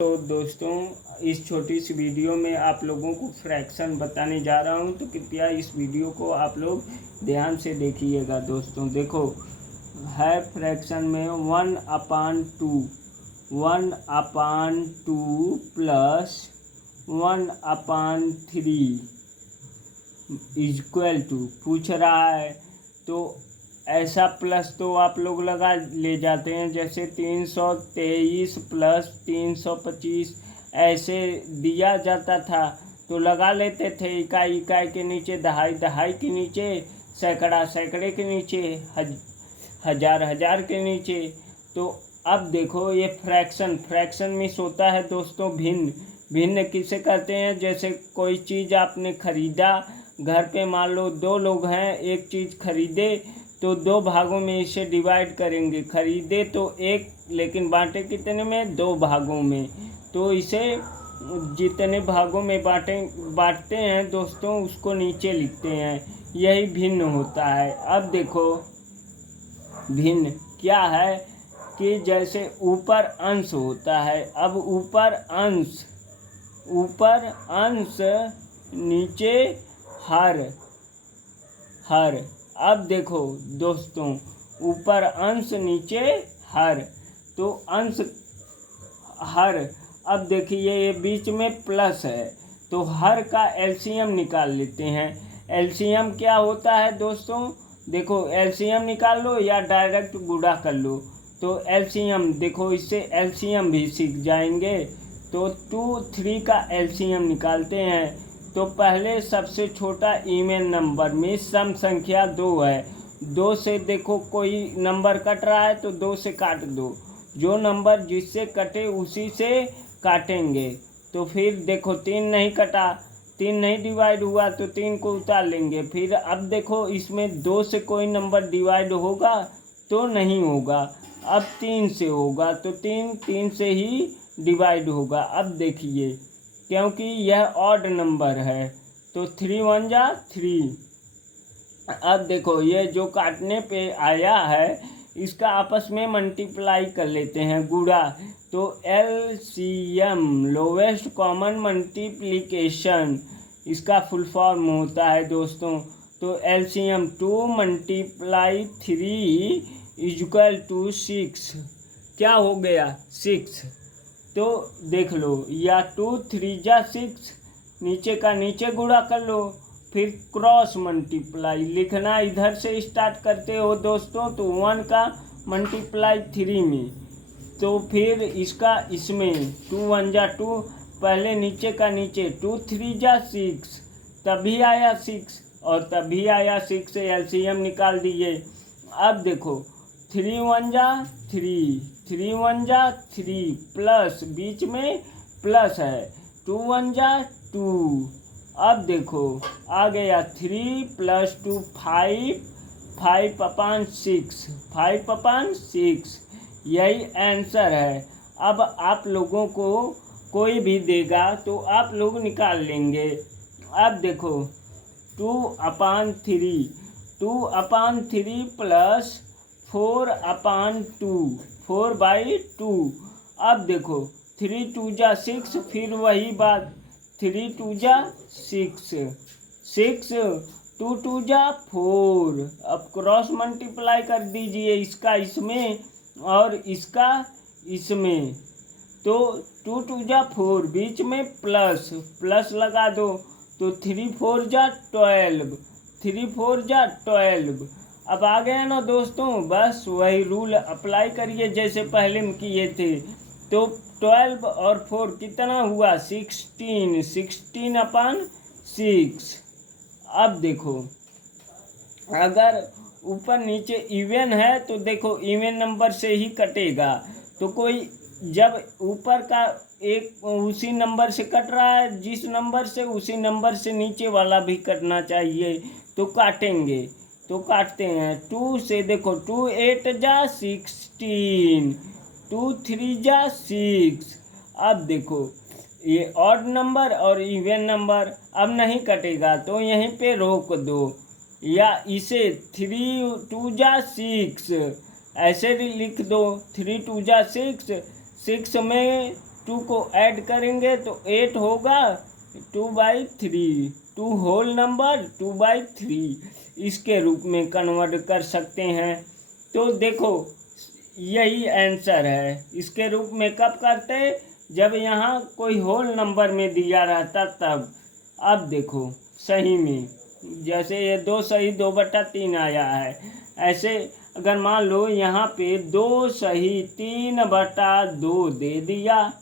तो दोस्तों, इस छोटी सी वीडियो में आप लोगों को फ्रैक्शन बताने जा रहा हूं, तो कृपया इस वीडियो को आप लोग ध्यान से देखिएगा। दोस्तों देखो, है फ्रैक्शन में 1/2 प्लस 1/3 इक्वल टू पूछ रहा है। तो ऐसा प्लस तो आप लोग लगा ले जाते हैं, जैसे 323 प्लस 325 ऐसे दिया जाता था तो लगा लेते थे। इकाई इकाई के नीचे दहाई, दहाई के नीचे सैकड़ा, सैकड़े के नीचे हजार, हजार के नीचे। तो अब देखो, ये फ्रैक्शन में होता है दोस्तों भिन्न। भिन्न किसे कहते हैं? जैसे कोई चीज़ आपने खरीदा घर पे, मान लो 2 लोग हैं, एक चीज़ खरीदे तो 2 भागों में इसे डिवाइड करेंगे। खरीदे तो 1, लेकिन बांटे कितने में? 2 भागों में। तो इसे जितने भागों में बांटते हैं दोस्तों, उसको नीचे लिखते हैं। यही भिन्न होता है। अब देखो, भिन्न क्या है कि जैसे ऊपर अंश होता है। अब ऊपर अंश नीचे हर। अब देखो दोस्तों, ऊपर अंश नीचे हर, तो अंश हर। अब देखिए, ये बीच में प्लस है, तो हर का एलसीएम निकाल लेते हैं। एलसीएम क्या होता है दोस्तों? देखो, एलसीएम निकाल लो या डायरेक्ट गुणा कर लो। तो एलसीएम देखो, इससे एलसीएम भी सीख जाएंगे। तो 2, 3 का एलसीएम निकालते हैं। तो पहले सबसे छोटा इवन नंबर में सम संख्या 2 है। 2 से देखो कोई नंबर कट रहा है तो 2 से काट दो। जो नंबर जिससे कटे उसी से काटेंगे। तो फिर देखो, 3 नहीं कटा, 3 नहीं डिवाइड हुआ, तो 3 को उतार लेंगे। फिर अब देखो, इसमें 2 से कोई नंबर डिवाइड होगा तो नहीं होगा। अब 3 से होगा तो 3 से ही डिवाइड होगा। अब देखिए, क्योंकि यह ऑड नंबर है तो 3 1 जा 3। अब देखो, ये जो काटने पे आया है इसका आपस में मल्टीप्लाई कर लेते हैं, गुणा। तो एलसीएम लोवेस्ट कॉमन मल्टीप्लिकेशन इसका फुल फॉर्म होता है दोस्तों। तो एलसीएम 2 × 3 = 6। क्या हो गया? 6। तो देख लो, या 2 3 जा 6, नीचे का नीचे गुणा कर लो, फिर क्रॉस मल्टीप्लाई लिखना इधर से स्टार्ट करते हो दोस्तों। तो 1 का मल्टीप्लाई 3 में, तो फिर इसका इसमें 2 1 जा 2, पहले नीचे का नीचे, 2 3 जा 6, तभी आया 6 और तभी आया 6 से एलसीएम निकाल दिए। अब देखो, 3 1 जा 3, 3 1 जा 3, प्लस बीच में प्लस है, 2 1 जा 2। अब देखो, आ गया 3 + 2 5, 5/6, 5/6। यही आंसर है। अब आप लोगों को कोई भी देगा तो आप लोग निकाल लेंगे। अब देखो, 2/3, 2/3 प्लस 4/2, 4/2। अब देखो, 3 2 जा 6, फिर वही बात, 3 2 जा 6, 6 2 2 जा 4। अब क्रॉस मल्टीप्लाई कर दीजिए, इसका इसमें और इसका इसमें। तो 2 2 जा 4, बीच में प्लस, प्लस लगा दो। तो 3 4 जा 12, 3 4 जा 12। अब आ गया ना दोस्तों? बस वही रूल अप्लाई करिए जैसे पहले में किए थे। तो 12 और 4 कितना हुआ? 16, 16/6। अब देखो, अगर ऊपर नीचे इवन है तो देखो इवन नंबर से ही कटेगा। तो कोई जब ऊपर का एक उसी नंबर से कट रहा है, जिस नंबर से, उसी नंबर से नीचे वाला भी कटना चाहिए। तो काटेंगे, तो काटते हैं। 2 से देखो, 2 8 जा 16, 2 3 जा 6। अब देखो, ये ऑड नंबर और इवन नंबर अब नहीं कटेगा, तो यहीं पे रोक दो। या इसे 3 2 जा 6 ऐसे लिख दो, 3 2 जा 6, 6 में 2 को ऐड करेंगे तो 8 होगा 2/3, 2 होल नंबर 2/3 इसके रूप में कन्वर्ट कर सकते हैं। तो देखो यही आंसर है। इसके रूप में कब करते, जब यहाँ कोई होल नंबर में दिया रहता तब। अब देखो सही में, जैसे ये 2 सही 2/3 आया है, ऐसे अगर मान लो यहाँ पे 2 सही 3/2 दे दिया।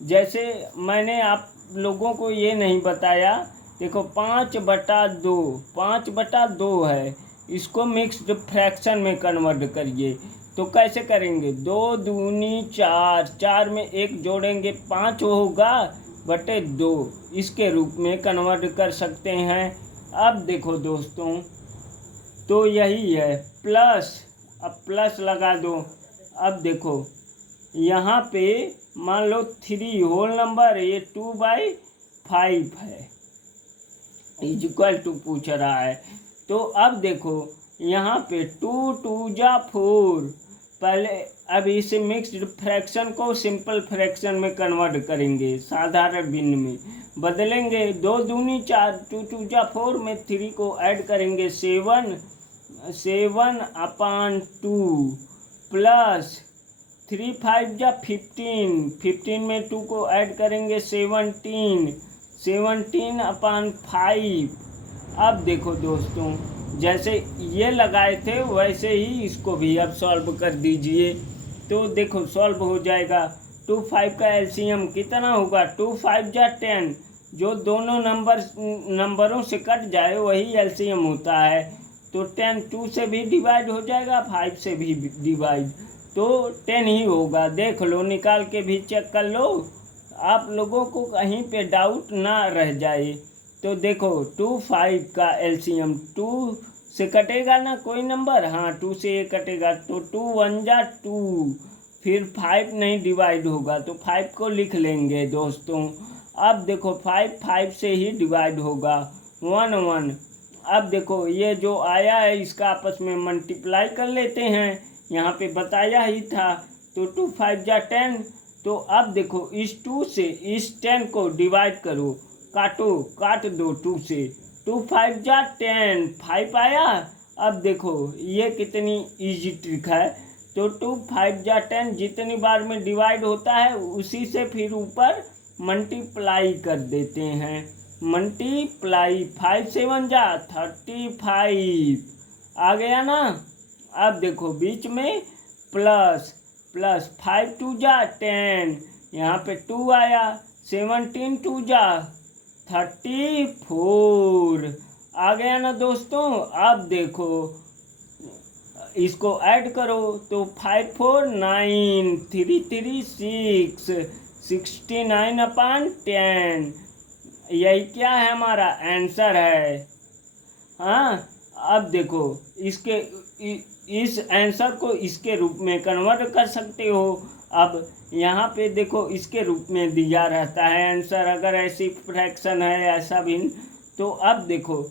जैसे मैंने आप लोगों को ये नहीं बताया, देखो 5/2 है, इसको मिक्स्ड फ्रैक्शन में कन्वर्ट करिए तो कैसे करेंगे, 2 दूनी 4, 4 में 1 जोड़ेंगे 5 होगा बटे 2, इसके रूप में कन्वर्ट कर सकते हैं। अब देखो दोस्तों, तो यही है प्लस, अब प्लस लगा दो। अब देखो यहाँ पे मान लो 3 होल नंबर, ये 2/5 है, इक्वल टू पूछ रहा है। तो अब देखो यहाँ पे 2 2 जा 4, पहले अब इसे मिक्स्ड फ्रैक्शन को सिंपल फ्रैक्शन में कन्वर्ट करेंगे, साधारण भिन्न में बदलेंगे। 2 दूनी 4, 2 2 जा 4 में 3 को ऐड करेंगे 7/2 प्लस 3 5 जा 15, 15 में 2 को ऐड करेंगे 17/5। अब देखो दोस्तों, जैसे ये लगाए थे वैसे ही इसको भी अब सॉल्व कर दीजिए। तो देखो सॉल्व हो जाएगा। 2 5 का एलसीएम कितना होगा, 2 5 जा 10, जो दोनों नंबरों से कट जाए वही एलसीएम होता है। तो 10 2 से भी डिवाइड हो जाएगा, 5 से भी डिवाइड, तो 10 ही होगा। देख लो, निकाल के भी चेक कर लो, आप लोगों को कहीं पे डाउट ना रह जाए। तो देखो 2 5 का एलसीएम, 2 से कटेगा ना कोई नंबर, हाँ 2 से ये कटेगा, तो 2 1 जा 2, फिर 5 नहीं डिवाइड होगा तो 5 को लिख लेंगे दोस्तों। अब देखो 5 5 से ही डिवाइड होगा, 1 1। अब देखो ये जो आया है इसका आपस में मल्टीप्लाई कर लेते हैं, यहाँ पे बताया ही था। तो 2 5 जा 10, तो अब देखो इस 2 से इस 10 को डिवाइड करो, काट दो 2 से, 2 5 जा 10, 5 आया। अब देखो ये कितनी इजी ट्रिक है। तो 2 5 जा 10 जितनी बार में डिवाइड होता है उसी से फिर ऊपर मल्टीप्लाई कर देते हैं, मल्टीप्लाई 5 7 जा 35 आ गया ना। अब देखो बीच में प्लस 5 2 जा 10, यहाँ पे 2 आया, 17 2 जा 34 आ गया ना दोस्तों। अब देखो इसको ऐड करो तो 5 4 9, 3 3 6, 69/10, यही क्या है हमारा आंसर है। हाँ अब देखो इसके इस आंसर को इसके रूप में कन्वर्ट कर सकते हो। अब यहाँ पे देखो इसके रूप में दिया रहता है आंसर, अगर ऐसी फ्रैक्शन है ऐसा भी। तो अब देखो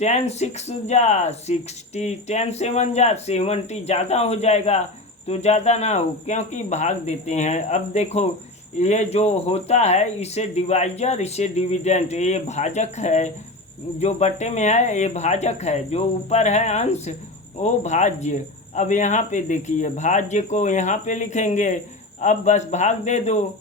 10 6 जा 60, 10 7 जा 70, ज़्यादा हो जाएगा तो ज़्यादा ना हो क्योंकि भाग देते हैं। अब देखो ये जो होता है इसे डिवाइजर, इसे डिविडेंट, ये भाजक है, जो बटे में है ये भाजक है, जो ऊपर है अंश वो भाज्य। अब यहाँ पे देखिए भाज्य को यहाँ पे लिखेंगे, अब बस भाग दे दो,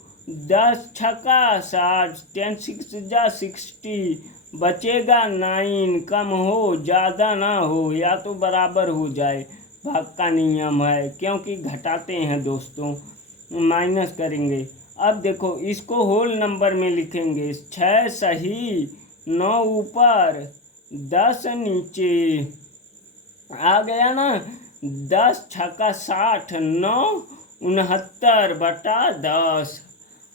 10 छक्का 60, 10 6 जा 60, बचेगा 9, कम हो ज़्यादा ना हो, या तो बराबर हो जाए, भाग का नियम है क्योंकि घटाते हैं दोस्तों, माइनस करेंगे। अब देखो इसको होल नंबर में लिखेंगे, 6 सही 9 ऊपर 10 नीचे, आ गया ना। 10 छक्का 60, 9 69/10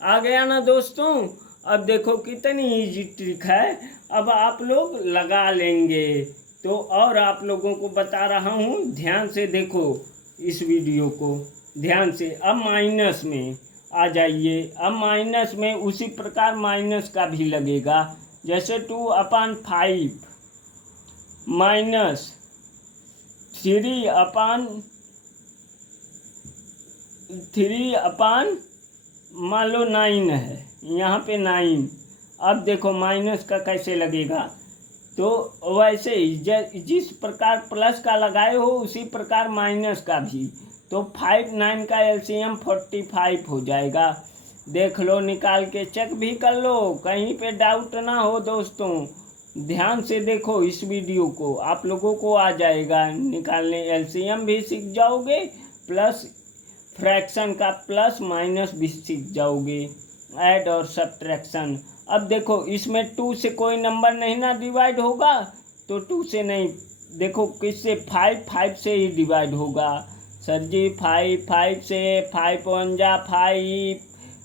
आ गया ना दोस्तों। अब देखो कितनी इजी ट्रिक है, अब आप लोग लगा लेंगे। तो और आप लोगों को बता रहा हूँ, ध्यान से देखो इस वीडियो को ध्यान से। अब माइनस में आ जाइए, अब माइनस में उसी प्रकार माइनस का भी लगेगा, जैसे 2/5 माइनस 3/, मान लो 9 है, यहाँ पे 9। अब देखो माइनस का कैसे लगेगा, तो वैसे ही जिस प्रकार प्लस का लगाए हो उसी प्रकार माइनस का भी। तो 5 9 का एलसीएम 45 हो जाएगा। देख लो, निकाल के चेक भी कर लो, कहीं पे डाउट ना हो दोस्तों। ध्यान से देखो इस वीडियो को, आप लोगों को आ जाएगा निकालने। एलसीएम भी सीख जाओगे, प्लस फ्रैक्शन का प्लस माइनस भी सीख जाओगे, ऐड और सब्ट्रैक्शन। अब देखो इसमें 2 से कोई नंबर नहीं ना डिवाइड होगा, तो 2 से नहीं, देखो किससे, 5 से ही डिवाइड होगा। सर जी 5 से, 5 1 जा 5,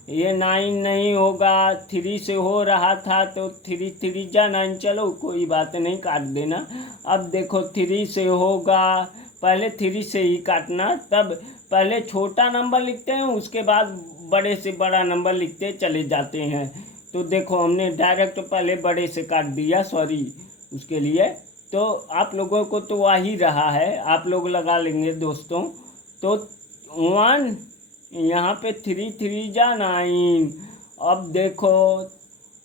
ये 9 नहीं होगा, 3 से हो रहा था तो 3 जा 9, चलो कोई बात नहीं, काट देना। अब देखो 3 से होगा, पहले 3 से ही काटना, तब पहले छोटा नंबर लिखते हैं, उसके बाद बड़े से बड़ा नंबर लिखते चले जाते हैं। तो देखो हमने डायरेक्ट पहले बड़े से काट दिया, सॉरी उसके लिए। तो आप लोगों को तो आ ही रहा है, आप लोग लगा लेंगे दोस्तों। तो 1, यहाँ पे 3 जा 9। अब देखो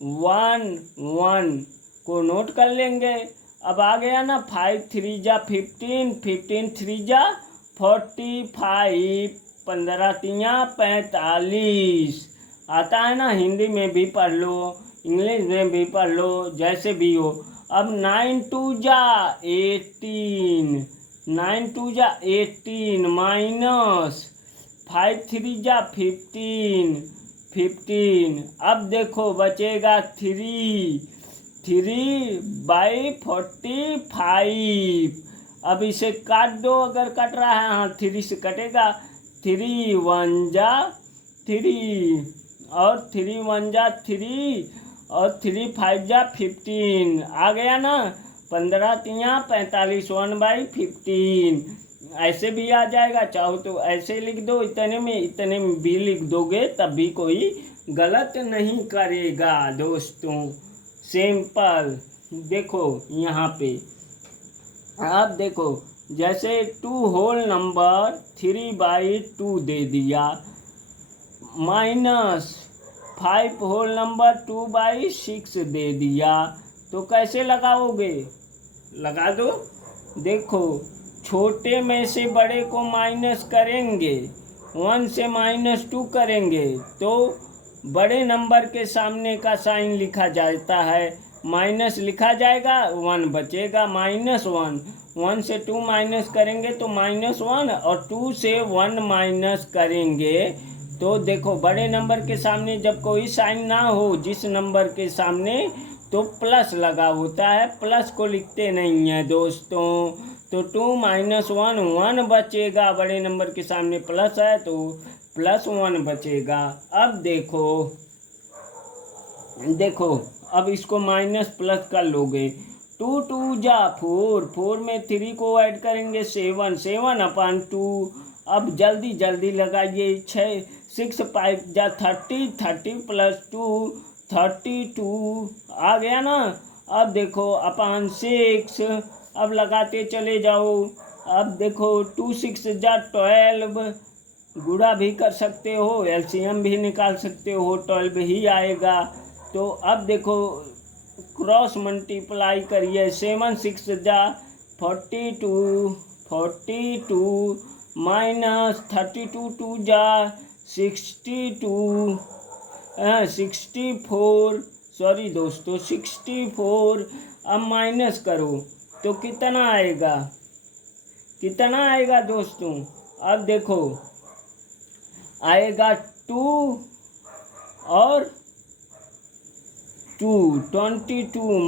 1 1 को नोट कर लेंगे। अब आ गया ना, 5 3 जा 15, 15 3 जा 45, 15 3 45। आता है ना, हिंदी में भी पढ़ लो, इंग्लिश में भी पढ़ लो, जैसे भी हो। अब 9 2 जा 18, 9 2 जा 18 माइनस 5 3 जा 15, 15। अब देखो बचेगा 3/45। अब इसे काट दो, अगर कट रहा है, हाँ 3 से कटेगा। 3 1 जा 3 और 3 1 जा 3 और 3 5 जा 15। आ गया ना, 15 3 45, 1/15। ऐसे भी आ जाएगा, चाहो तो ऐसे लिख दो, इतने में भी लिख दोगे तब भी कोई गलत नहीं करेगा दोस्तों। सिंपल। देखो यहाँ पे आप देखो, जैसे 2 होल नंबर 3/2 दे दिया, माइनस 5 होल नंबर 2/6 दे दिया, तो कैसे लगाओगे, लगा दो। देखो छोटे में से बड़े को माइनस करेंगे, 1 से -2 करेंगे तो बड़े नंबर के सामने का साइन लिखा जाता है, माइनस लिखा जाएगा, 1 बचेगा, -1। 1 से 2 माइनस करेंगे तो -1, और 2 से 1 माइनस करेंगे तो देखो बड़े नंबर के सामने जब कोई साइन ना हो जिस नंबर के सामने, तो प्लस लगा होता है, प्लस को लिखते नहीं है दोस्तों। तो 2 -1 1 बचेगा, बड़े नंबर के सामने प्लस है तो +1 बचेगा। अब देखो अब इसको माइनस प्लस कर लोगे, 2 2 जा 4, 4 में 3 को ऐड करेंगे 7, 7/2। अब जल्दी लगाइए, 6 5 जा 30, 30 + 2 32 आ गया ना। अब देखो /6, अब लगाते चले जाओ। अब देखो 2 6 जा 12, गुणा भी कर सकते हो, एलसीएम भी निकाल सकते हो, 12 ही आएगा। तो अब देखो क्रॉस मल्टीप्लाई करिए, 7 6 जा 42, 42 माइनस 32 2 जा 62, 64, सॉरी दोस्तों 64। अब माइनस करो तो कितना आएगा दोस्तों। अब देखो आएगा 2 और 2, 22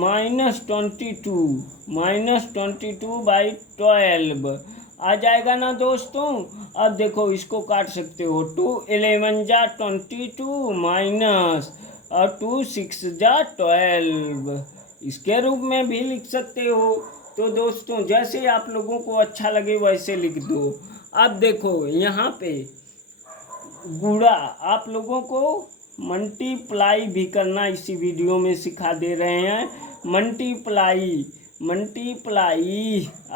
-22/12 आ जाएगा ना दोस्तों। अब देखो इसको काट सकते हो, 2 11 जा 22 माइनस और 2 6 जा 12, इसके रूप में भी लिख सकते हो। तो दोस्तों जैसे आप लोगों को अच्छा लगे वैसे लिख दो। अब देखो यहाँ पे गुणा आप लोगों को मल्टीप्लाई भी करना इसी वीडियो में सिखा दे रहे हैं। मल्टीप्लाई।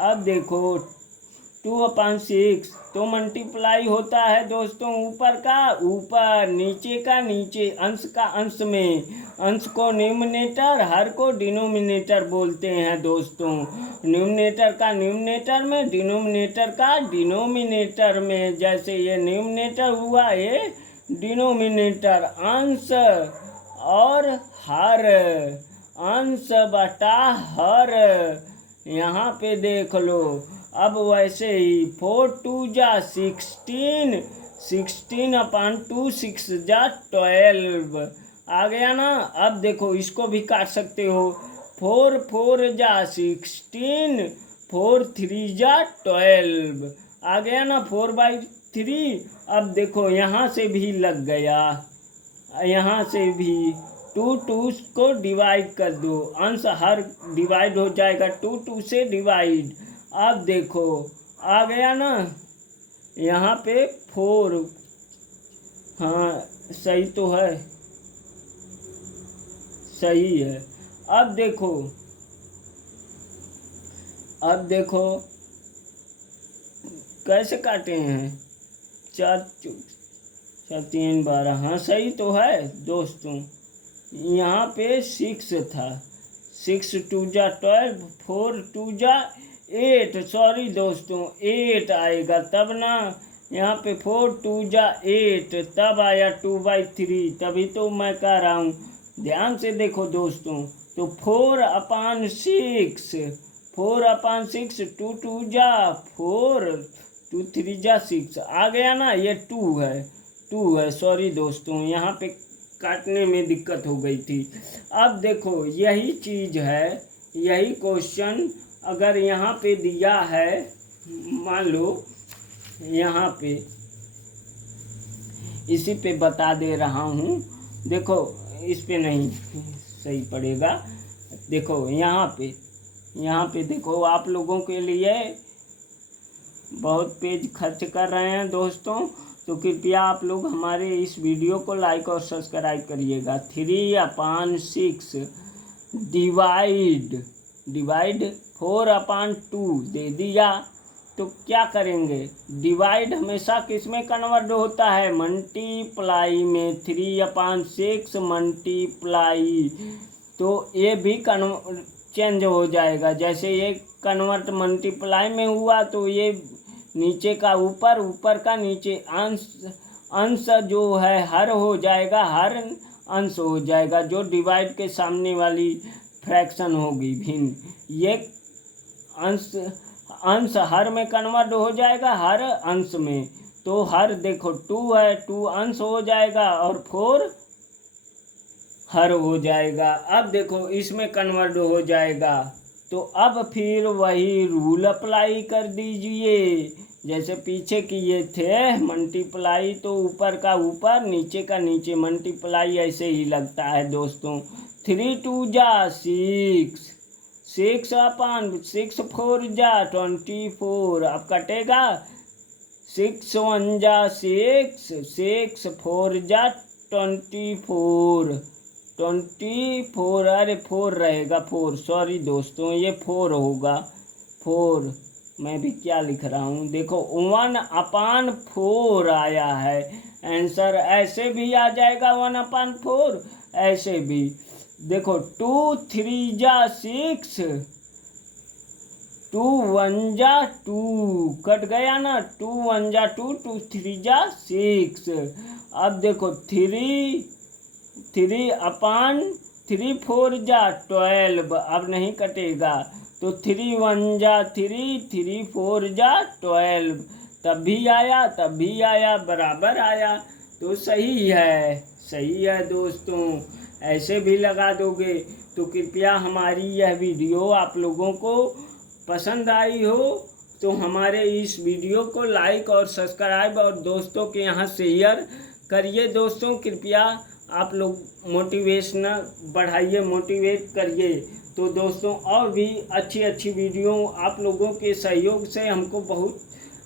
अब देखो 2/6 तो मल्टीप्लाई होता है दोस्तों ऊपर का ऊपर, नीचे का नीचे, अंश का अंश में। अंश को न्यूमरेटर, हर को डिनोमिनेटर बोलते हैं दोस्तों। न्यूमरेटर का न्यूमरेटर में, डिनोमिनेटर का डिनोमिनेटर में। जैसे ये न्यूमरेटर हुआ, ये डिनोमिनेटर। अंश और हर, अंश बटा हर, यहाँ पे देख लो। अब वैसे ही 4 2 जा 16, 16/2 6 जा 12 आ गया ना। अब देखो इसको भी काट सकते हो। 4 4 जा 16, 4 3 जा 12 आ गया ना, 4/3। अब देखो यहाँ से भी लग गया, यहाँ से भी 2 2 को डिवाइड कर दो, अंश हर डिवाइड हो जाएगा 2 2 से डिवाइड। अब देखो आ गया ना, यहाँ पे 4, हाँ सही तो है, सही है। अब देखो, अब देखो कैसे काटे हैं, 4 3 12, हाँ सही तो है दोस्तों। यहाँ पे 6 था, 6 2 जा 12, 4 2 जा 8, सॉरी दोस्तों 8 आएगा तब ना। यहाँ पे 4 2 जा 8 तब आया 2/3, तभी तो मैं कह रहा हूँ, ध्यान से देखो दोस्तों। तो 4/6, 4/6, 2 2 जा 4, 2 3 जा 6 आ गया ना। ये 2 है, 2 है, सॉरी दोस्तों, यहाँ पे काटने में दिक्कत हो गई थी। अब देखो यही चीज़ है, यही क्वेश्चन अगर यहाँ पे दिया है, मान लो यहाँ पे, इसी पे बता दे रहा हूँ। देखो इस पे नहीं सही पड़ेगा, देखो यहाँ पे देखो, आप लोगों के लिए बहुत पेज खर्च कर रहे हैं दोस्तों, तो कृपया आप लोग हमारे इस वीडियो को लाइक और सब्सक्राइब करिएगा। 3/6 डिवाइड 4/2 दे दिया, तो क्या करेंगे, डिवाइड हमेशा किस में कन्वर्ट होता है, मल्टीप्लाई में। 3/6 मल्टीप्लाई, तो ये भी चेंज हो जाएगा। जैसे ये कन्वर्ट मल्टीप्लाई में हुआ, तो ये नीचे का ऊपर, ऊपर का नीचे, अंश जो है हर हो जाएगा, हर अंश हो जाएगा, जो डिवाइड के सामने वाली फ्रैक्शन होगी भिन्न। ये अंश हर में कन्वर्ट हो जाएगा, हर अंश में। तो हर देखो 2 है, 2 अंश हो जाएगा और 4 हर हो जाएगा। अब देखो इसमें कन्वर्ट हो जाएगा, तो अब फिर वही रूल अप्लाई कर दीजिए जैसे पीछे किए थे मल्टीप्लाई, तो ऊपर का ऊपर, नीचे का नीचे, मल्टीप्लाई ऐसे ही लगता है दोस्तों। 3 2 जा 6, 6/6, 4 जा 24, अब कटेगा। 6 1 जा 6, 6 4 जा 24, 24, अरे 4 रहेगा, 4, सॉरी दोस्तों ये 4 होगा, 4, मैं भी क्या लिख रहा हूँ, देखो 1/4 आया है आंसर। ऐसे भी आ जाएगा 1/4, ऐसे भी देखो। 2 3 जा 6, 2 1 जा 2, कट गया ना, 2 1 जा 2, 2 3 जा 6। अब देखो 3 3/3, 4 जा 12, अब नहीं कटेगा, तो 3 1 जा 3, 3 4 जा 12, तब भी आया, तब भी आया, बराबर आया, तो सही है, सही है दोस्तों। ऐसे भी लगा दोगे तो कृपया हमारी यह वीडियो आप लोगों को पसंद आई हो तो हमारे इस वीडियो को लाइक और सब्सक्राइब और दोस्तों के यहाँ शेयर करिए दोस्तों। कृपया आप लोग मोटिवेशन बढ़ाइए, मोटिवेट करिए। तो दोस्तों और भी अच्छी अच्छी वीडियो आप लोगों के सहयोग से हमको बहुत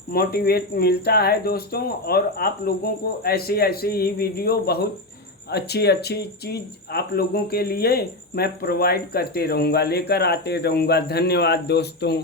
मोटिवेट मिलता है दोस्तों, और आप लोगों को ऐसी ऐसी ही वीडियो बहुत अच्छी अच्छी चीज़ आप लोगों के लिए मैं प्रोवाइड करते रहूँगा, लेकर आते रहूँगा। धन्यवाद दोस्तों।